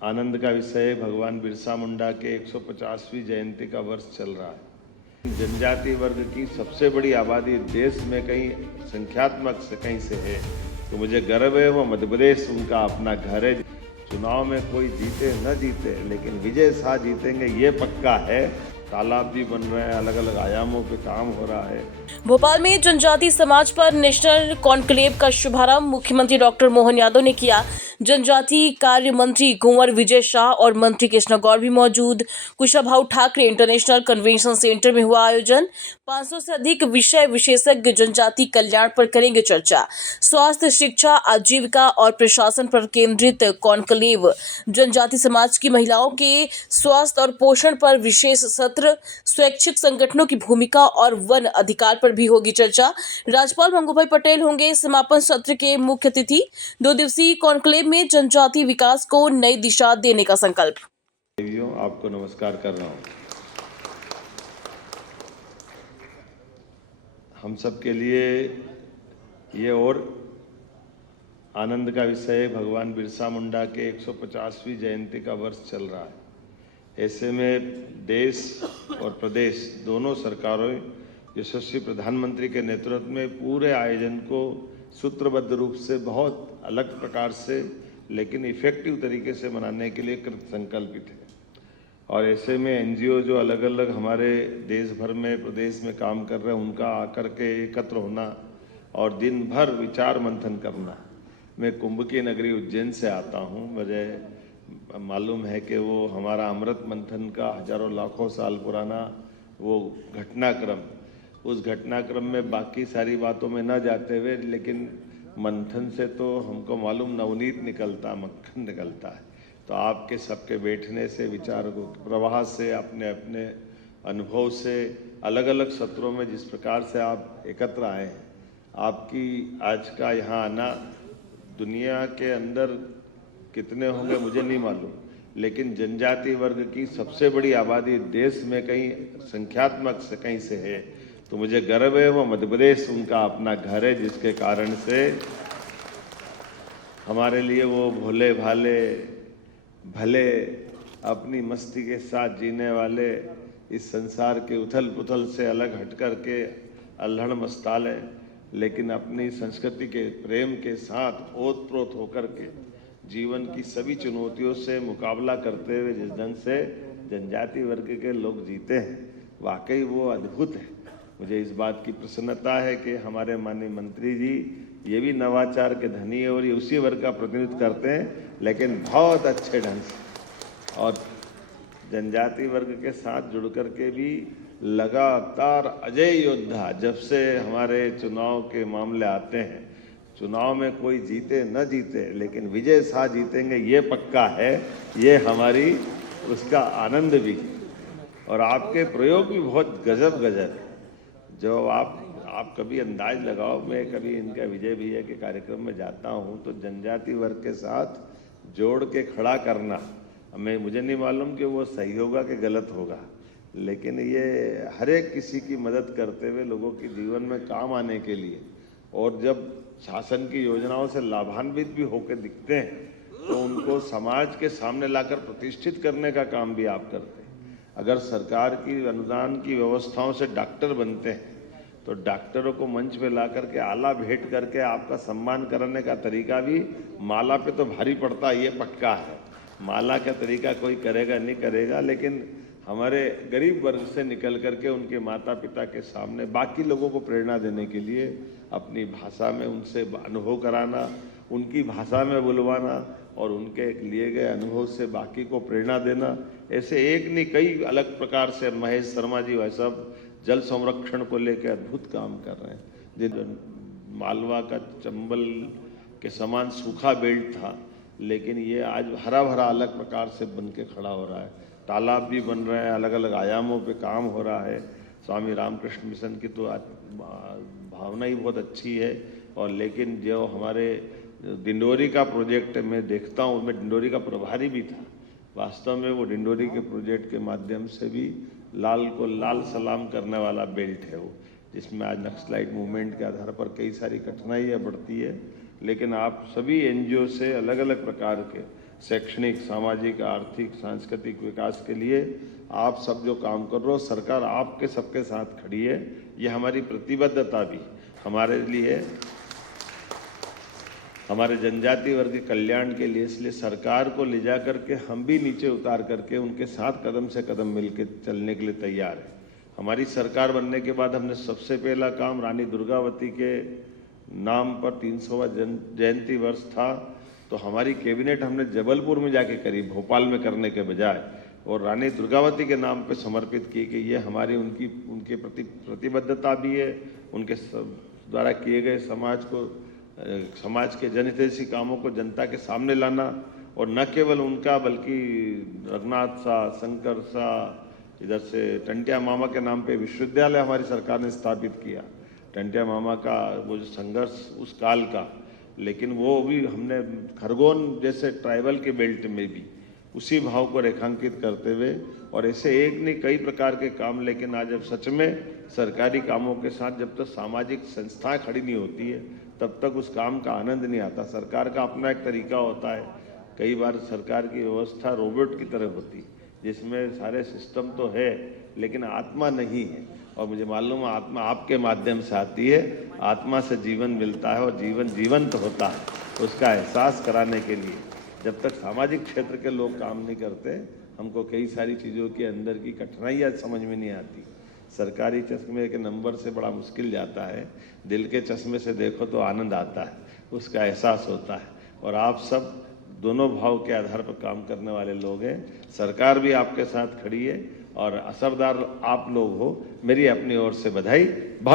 आनंद का विषय भगवान बिरसा मुंडा के 150वीं जयंती का वर्ष चल रहा है। जनजाति वर्ग की सबसे बड़ी आबादी देश में कहीं संख्यात्मक से कहीं से है, तो मुझे गर्व है वो मध्य प्रदेश उनका अपना घर है। चुनाव में कोई जीते न जीते, लेकिन विजय शाह जीतेंगे ये पक्का है। तालाब भी बन रहे हैं, अलग अलग आयामों पे काम हो रहा है। भोपाल में जनजाति समाज पर नेशनल कॉन्क्लेव का शुभारंभ मुख्यमंत्री डॉक्टर मोहन यादव ने किया। जनजाति कार्य मंत्री कुंवर विजय शाह और मंत्री कृष्णा गौर भी मौजूद। Kushabhau Thackeray international convention centre में हुआ आयोजन। 500 से अधिक विषय विशेषज्ञ जनजाति कल्याण पर करेंगे चर्चा। स्वास्थ्य, शिक्षा, आजीविका और प्रशासन पर केंद्रित कॉन्क्लेव जनजाति समाज की महिलाओं के स्वास्थ्य और पोषण पर विशेष सत्र, स्वैच्छिक संगठनों की भूमिका और वन अधिकार पर भी होगी चर्चा। राज्यपाल मंगूभाई पटेल होंगे समापन सत्र के मुख्य अतिथि। 2 दिवसीय कॉन्क्लेव में जनजाति विकास को नई दिशा देने का संकल्प। देवियों, आपको नमस्कार कर रहा हूं। हम सब के लिए ये और आनंद का विषय है भगवान बिरसा मुंडा के 150वीं जयंती का वर्ष चल रहा है। ऐसे में देश और प्रदेश दोनों सरकारों यशस्वी प्रधानमंत्री के नेतृत्व में पूरे आयोजन को सूत्रबद्ध रूप से बहुत अलग प्रकार से लेकिन इफेक्टिव तरीके से मनाने के लिए कृत संकल्पित है। और ऐसे में एनजीओ जो अलग अलग हमारे देश भर में प्रदेश में काम कर रहे हैं, उनका आकर के एकत्र होना और दिन भर विचार मंथन करना। मैं कुंभ की नगरी उज्जैन से आता हूँ। मुझे मालूम है कि वो हमारा अमृत मंथन का हजारों लाखों साल पुराना वो घटनाक्रम, उस घटनाक्रम में बाकी सारी बातों में न जाते हुए, लेकिन मंथन से तो हमको मालूम नवनीत निकलता, मक्खन निकलता है। तो आपके सबके बैठने से, विचारों के प्रवाह से, अपने अपने अनुभव से, अलग अलग सत्रों में जिस प्रकार से आप एकत्र आए हैं, आपकी आज का यहाँ आना दुनिया के अंदर कितने होंगे मुझे नहीं मालूम, लेकिन जनजाति वर्ग की सबसे बड़ी आबादी देश में कहीं संख्यात्मक से कहीं से है, तो मुझे गर्व है वो मध्य प्रदेश उनका अपना घर है, जिसके कारण से हमारे लिए वो भोले भाले भले अपनी मस्ती के साथ जीने वाले, इस संसार के उथल पुथल से अलग हट कर के अल्हड़ मस्ताले, लेकिन अपनी संस्कृति के प्रेम के साथ ओतप्रोत होकर के जीवन की सभी चुनौतियों से मुकाबला करते हुए जिस ढंग से जनजाति वर्ग के लोग जीते हैं, वाकई वो अद्भुत है। मुझे इस बात की प्रसन्नता है कि हमारे माननीय मंत्री जी ये भी नवाचार के धनी है और ये उसी वर्ग का प्रतिनिधित्व करते हैं, लेकिन बहुत अच्छे ढंग से, और जनजाति वर्ग के साथ जुड़ कर के भी लगातार अजय योद्धा। जब से हमारे चुनाव के मामले आते हैं, चुनाव में कोई जीते न जीते, लेकिन विजय शाह जीतेंगे ये पक्का है। ये हमारी उसका आनंद भी, और आपके प्रयोग भी बहुत गजब गजब। जो आप कभी अंदाज लगाओ, मैं कभी इनका विजय भैया के कार्यक्रम में जाता हूं तो जनजाति वर्ग के साथ जोड़ के खड़ा करना, मुझे नहीं मालूम कि वो सही होगा कि गलत होगा, लेकिन ये हर एक किसी की मदद करते हुए लोगों के जीवन में काम आने के लिए, और जब शासन की योजनाओं से लाभान्वित भी होकर दिखते हैं तो उनको समाज के सामने लाकर प्रतिष्ठित करने का काम भी आप करते हैं। अगर सरकार की अनुदान की व्यवस्थाओं से डॉक्टर बनते हैं तो डॉक्टरों को मंच पे ला करके आला भेंट करके आपका सम्मान करने का तरीका भी माला पे तो भारी पड़ता है, ये पक्का है। माला का तरीका कोई करेगा नहीं करेगा, लेकिन हमारे गरीब वर्ग से निकल करके उनके माता पिता के सामने बाकी लोगों को प्रेरणा देने के लिए अपनी भाषा में उनसे अनुभव कराना, उनकी भाषा में बुलवाना और उनके लिए गए अनुभव से बाकी को प्रेरणा देना, ऐसे एक नहीं कई अलग प्रकार से महेश शर्मा जी वह सब जल संरक्षण को लेकर अद्भुत काम कर रहे हैं। जिन मालवा का चंबल के समान सूखा बेल्ट था, लेकिन ये आज हरा भरा अलग प्रकार से बन के खड़ा हो रहा है। तालाब भी बन रहे हैं, अलग अलग आयामों पे काम हो रहा है। स्वामी रामकृष्ण मिशन की तो भावना ही बहुत अच्छी है। और लेकिन जो हमारे डिंडोरी का प्रोजेक्ट मैं देखता हूँ, मैं डिंडोरी का प्रभारी भी था, वास्तव में वो डिंडोरी के प्रोजेक्ट के माध्यम से भी लाल को लाल सलाम करने वाला बेल्ट है वो, जिसमें आज नक्सलाइट मूवमेंट के आधार पर कई सारी कठिनाइयाँ बढ़ती है, लेकिन आप सभी एनजीओ से अलग अलग प्रकार के शैक्षणिक, सामाजिक, आर्थिक, सांस्कृतिक विकास के लिए आप सब जो काम कर रहे हो, सरकार आपके सबके साथ खड़ी है। ये हमारी प्रतिबद्धता भी हमारे लिए, हमारे जनजाति वर्ग के कल्याण के लिए, इसलिए सरकार को ले जा करके हम भी नीचे उतार करके उनके साथ कदम से कदम मिलकर चलने के लिए तैयार है। हमारी सरकार बनने के बाद हमने सबसे पहला काम रानी दुर्गावती के नाम पर 300वां जयंती वर्ष था, तो हमारी कैबिनेट हमने जबलपुर में जाके करी, भोपाल में करने के बजाय, और रानी दुर्गावती के नाम पे समर्पित की कि ये हमारी उनके प्रति प्रतिबद्धता भी है। उनके द्वारा किए गए समाज के जनहितैषी कामों को जनता के सामने लाना, और न केवल उनका बल्कि रघुनाथ शाह, शंकर शाह, इधर से टंटिया मामा के नाम पे विश्वविद्यालय हमारी सरकार ने स्थापित किया। टंटिया मामा का वो जो संघर्ष उस काल का, लेकिन वो भी हमने खरगोन जैसे ट्राइबल के बेल्ट में भी उसी भाव को रेखांकित करते हुए, और ऐसे एक नहीं कई प्रकार के काम। लेकिन आज जब सच में सरकारी कामों के साथ जब तक सामाजिक संस्थाएं खड़ी नहीं होती है, तब तक उस काम का आनंद नहीं आता। सरकार का अपना एक तरीका होता है। कई बार सरकार की व्यवस्था रोबोट की तरह होती, जिसमें सारे सिस्टम तो है लेकिन आत्मा नहीं है। और मुझे मालूम है आत्मा आपके माध्यम से आती है, आत्मा से जीवन मिलता है और जीवन जीवंत होता है। उसका एहसास कराने के लिए जब तक सामाजिक क्षेत्र के लोग काम नहीं करते, हमको कई सारी चीज़ों के अंदर की कठिनाइयाँ समझ में नहीं आती। सरकारी चश्मे के नंबर से बड़ा मुश्किल जाता है, दिल के चश्मे से देखो तो आनंद आता है, उसका एहसास होता है। और आप सब दोनों भाव के आधार पर काम करने वाले लोग हैं। सरकार भी आपके साथ खड़ी है और असरदार आप लोग हो। मेरी अपनी ओर से बधाई। बहुत